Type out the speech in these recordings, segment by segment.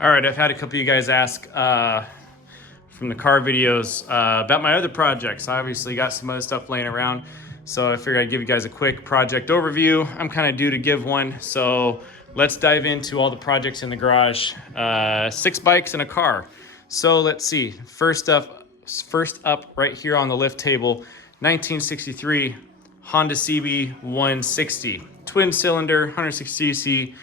All right, I've had a couple of you guys ask from the car videos about my other projects. I obviously got some other stuff laying around, so I figured I'd give you guys a quick project overview. I'm kind of due to give one, so let's dive into all the projects in the garage. 6 bikes and a car. So let's see. First up right here on the lift table, 1963 Honda CB 160, twin cylinder, 160 cc.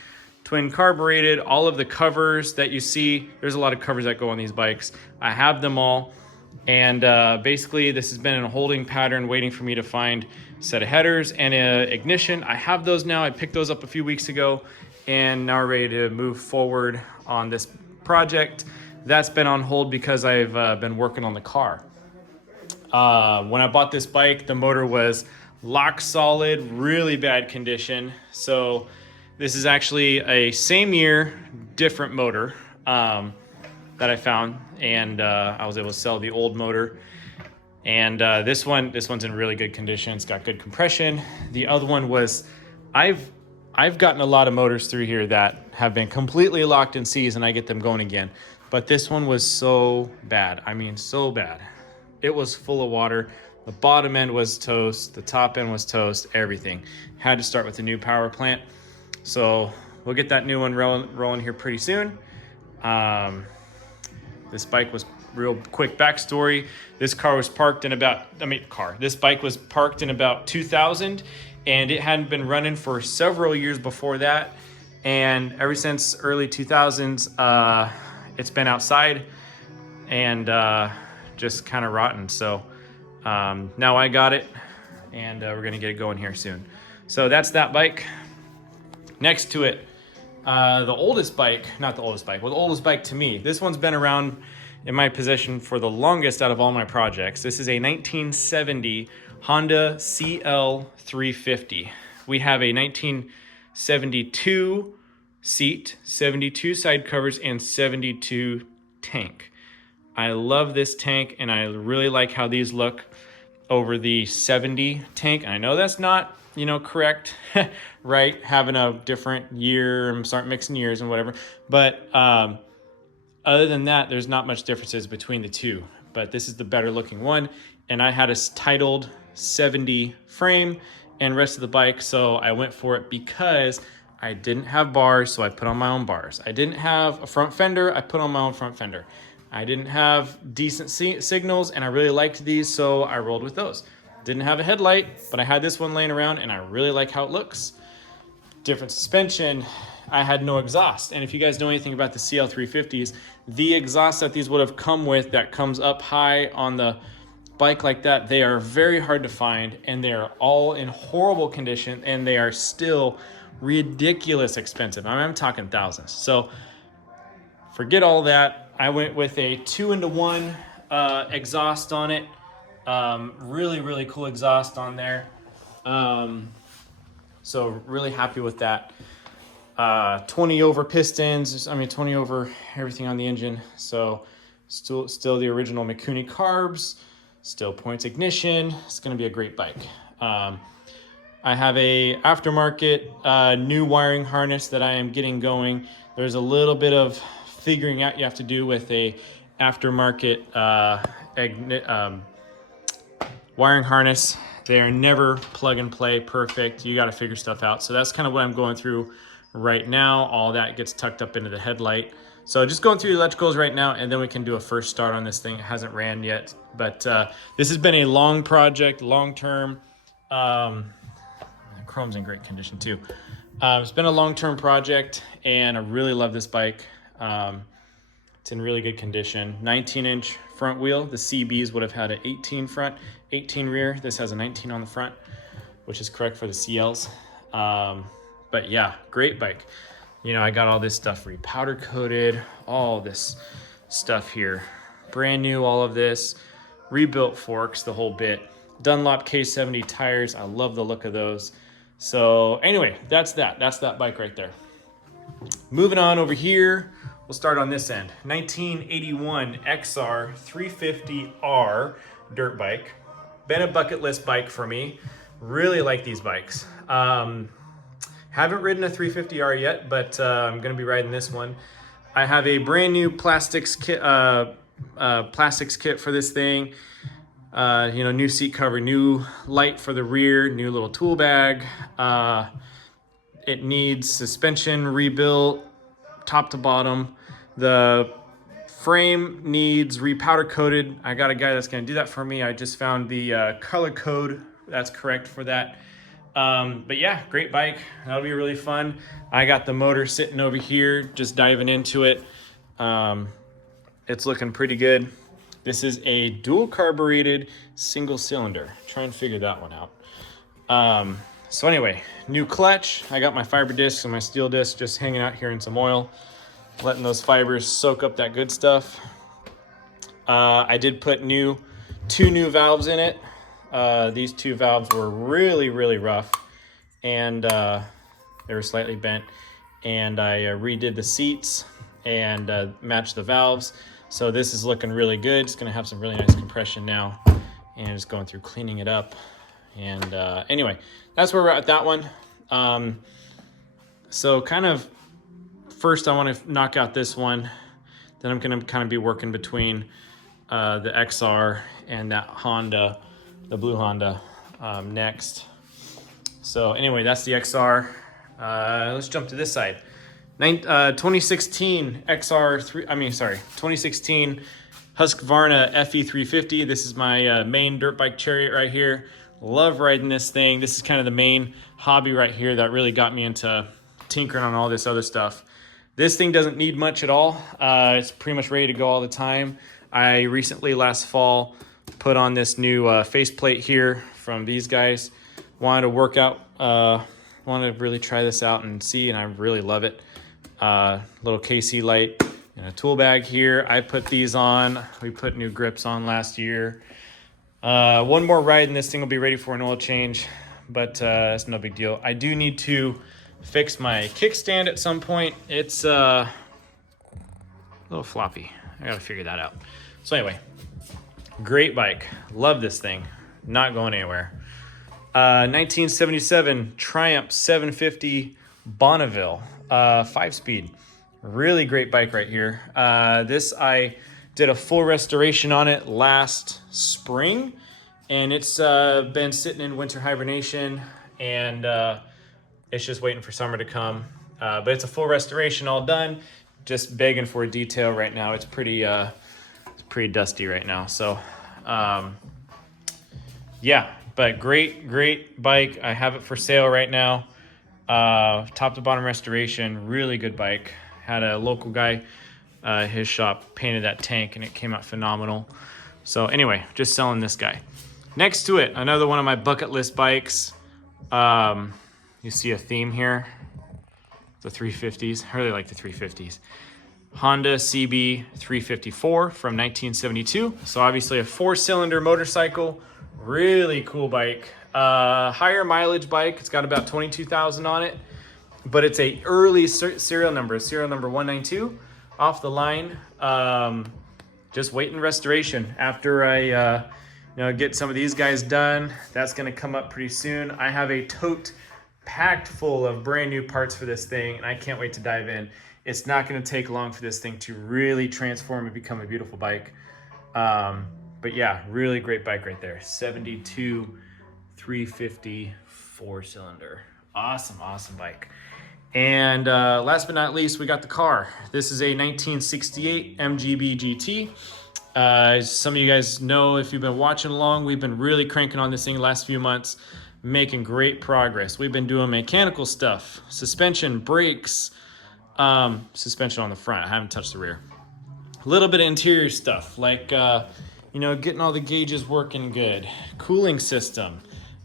Twin carbureted. All of the covers that you see, there's a lot of covers that go on these bikes. I have them all. And basically this has been in a holding pattern waiting for me to find a set of headers and a ignition. I have those now. I picked those up a few weeks ago and now we're ready to move forward on this project. That's been on hold because I've been working on the car. When I bought this bike, the motor was lock solid, really bad condition. So this is actually a same year, different motor that I found, and I was able to sell the old motor. And this one's in really good condition. It's got good compression. The other one was, I've gotten a lot of motors through here that have been completely locked in C's, and I get them going again. But this one was so bad. I mean, so bad. It was full of water. The bottom end was toast. The top end was toast. Everything. Had to start with a new power plant. So we'll get that new one rolling here pretty soon. This bike was real quick backstory. This car was parked in this bike was parked in about 2000 and it hadn't been running for several years before that. And ever since early 2000s, it's been outside and just kind of rotten. So now I got it and we're gonna get it going here soon. So that's that bike. Next to it, the oldest bike to me. This one's been around in my possession for the longest out of all my projects. This is a 1970 Honda CL350. We have a 1972 seat, 72 side covers, and 72 tank. I love this tank, and I really like how these look over the 70 tank. And I know that's not, correct, right? Having a different year and start mixing years and whatever. But other than that, there's not much differences between the two. But this is the better looking one. And I had a titled 70 frame and rest of the bike. So I went for it because I didn't have bars, so I put on my own bars. I didn't have a front fender, I put on my own front fender. I didn't have decent signals, and I really liked these, so I rolled with those. Didn't have a headlight, but I had this one laying around, and I really like how it looks. Different suspension. I had no exhaust, and if you guys know anything about the CL350s, the exhaust that these would have come with that comes up high on the bike like that, they are very hard to find, and they are all in horrible condition, and they are still ridiculous expensive. I'm talking thousands. So forget all that. I went with a 2-into-1 exhaust on it. Really, really cool exhaust on there. So really happy with that. 20 over pistons, 20 over everything on the engine. So still the original Mikuni carbs, still points ignition. It's gonna be a great bike. I have a aftermarket new wiring harness that I am getting going. There's a little bit of figuring out you have to do with a aftermarket wiring harness. They are never plug and play perfect. You got to figure stuff out. So that's kind of what I'm going through right now. All that gets tucked up into the headlight. So just going through the electricals right now, and then we can do a first start on this thing. It hasn't ran yet, but this has been a long project, long term. Chrome's in great condition too. It's been a long-term project, and I really love this bike. It's in really good condition. 19-inch front wheel. The CBs would have had an 18 front, 18 rear. This has a 19 on the front, which is correct for the CLs. But yeah, great bike. I got all this stuff re-powder coated, all this stuff here. Brand new, all of this. Rebuilt forks, the whole bit. Dunlop K70 tires. I love the look of those. So anyway, that's that bike right there. Moving on over here, we'll start on this end. 1981 XR 350R dirt bike. Been a bucket list bike for me. Really like these bikes. Haven't ridden a 350R yet, but I'm gonna be riding this one. I have a brand new plastics kit for this thing. You know, new seat cover, new light for the rear, new little tool bag. It needs suspension rebuilt, top to bottom. The frame needs repowder coated. I got a guy that's gonna do that for me. I just found the color code that's correct for that. But yeah, great bike. That'll be really fun. I got the motor sitting over here, just diving into it. It's looking pretty good. This is a dual carbureted single cylinder. Try and figure that one out. So anyway, new clutch. I got my fiber discs and my steel disc just hanging out here in some oil, letting those fibers soak up that good stuff. I did put two new valves in it. These two valves were really rough, and they were slightly bent, and I redid the seats and matched the valves. So this is looking really good. It's gonna have some really nice compression now, and just going through cleaning it up. And anyway, that's where we're at with that one. So kind of first I want to knock out this one, then I'm gonna kind of be working between the XR and that Honda, the blue Honda, next. So anyway, that's the XR. Let's jump to this side. 2016 2016 Husqvarna FE350. This is my main dirt bike chariot right here. Love riding this thing. This is kind of the main hobby right here that really got me into tinkering on all this other stuff. This thing doesn't need much at all. It's pretty much ready to go all the time. I recently, last fall, put on this new faceplate here from these guys. Wanted to work out, wanted to really try this out and see, and I really love it. Little KC light and a tool bag here. I put these on. We put new grips on last year. One more ride and this thing will be ready for an oil change, but that's no big deal. I do need to fix my kickstand at some point. It's a little floppy. I gotta figure that out. So anyway, great bike. Love this thing. Not going anywhere. 1977 Triumph 750 Bonneville, 5-speed. Really great bike right here. This, I did a full restoration on it last spring, and it's been sitting in winter hibernation, and it's just waiting for summer to come. But it's a full restoration, all done. Just begging for a detail right now. It's pretty dusty right now. So yeah, but great bike. I have it for sale right now. Top to bottom restoration, really good bike. Had a local guy, his shop painted that tank and it came out phenomenal. So anyway, just selling this guy. Next to it, another one of my bucket list bikes. You see a theme here. The 350s, I really like the 350s. Honda CB 354 from 1972. So obviously a 4-cylinder motorcycle, really cool bike. Higher mileage bike, it's got about 22,000 on it, but it's a early serial number 192, off the line. Just waiting restoration. After I get some of these guys done, that's gonna come up pretty soon. I have a tote packed full of brand new parts for this thing, and I can't wait to dive in. It's not gonna take long for this thing to really transform and become a beautiful bike. But yeah, really great bike right there. 72 350 4-cylinder. Awesome bike. And last but not least, we got the car. This is a 1968 MGB GT. Some of you guys know, if you've been watching along, we've been really cranking on this thing the last few months, making great progress. We've been doing mechanical stuff, suspension, brakes, suspension on the front. I haven't touched the rear. A little bit of interior stuff, like getting all the gauges working good. Cooling system.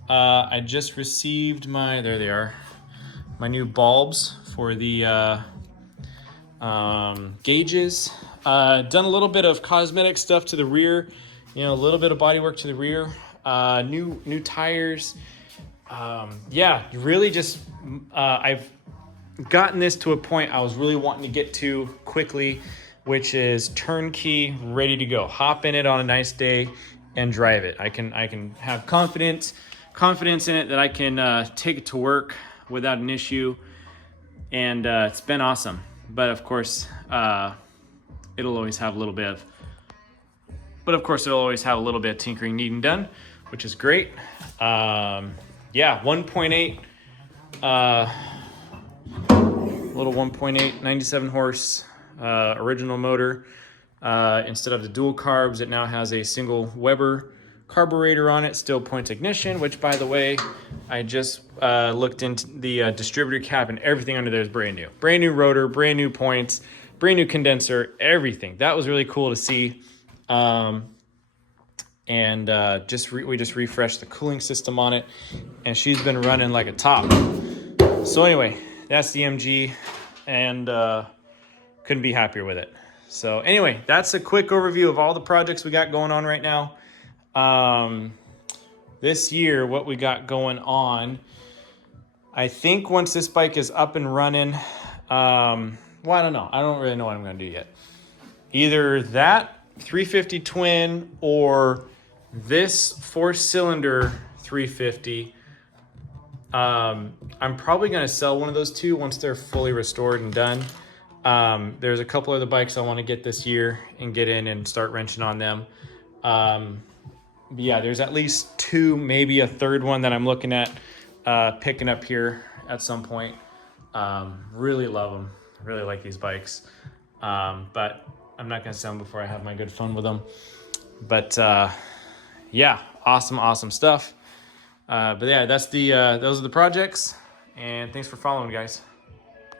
I just received there they are, my new bulbs for the gauges. Done a little bit of cosmetic stuff to the rear, a little bit of body work to the rear. New tires. Yeah, really just, I've gotten this to a point I was really wanting to get to quickly, which is turnkey, ready to go. Hop in it on a nice day and drive it. I can have confidence in it that I can take it to work without an issue. And it's been awesome. but of course, it'll always have a little bit of, tinkering needing done, which is great. Yeah, 1.8, little 1.8, 97 horse, original motor. Instead of the dual carbs, it now has a single Weber carburetor on it, still points ignition, which by the way, I just looked into the distributor cap, and everything under there is brand new. Brand new rotor, brand new points, brand new condenser, everything. That was really cool to see. And we just refreshed the cooling system on it, and she's been running like a top. So anyway, that's the MG, and couldn't be happier with it. So anyway, that's a quick overview of all the projects we got going on right now. This year, what we got going on, I think once this bike is up and running, well, I don't know. I don't really know what I'm going to do yet. Either that 350 twin or this 4-cylinder 350. I'm probably going to sell one of those two once they're fully restored and done. There's a couple other bikes I want to get this year and get in and start wrenching on them. But yeah, there's at least two, maybe a third one that I'm looking at picking up here at some point. Really love them. Really like these bikes. But I'm not going to sell them before I have my good fun with them. But yeah, awesome stuff. But yeah, that's those are the projects. And thanks for following, guys.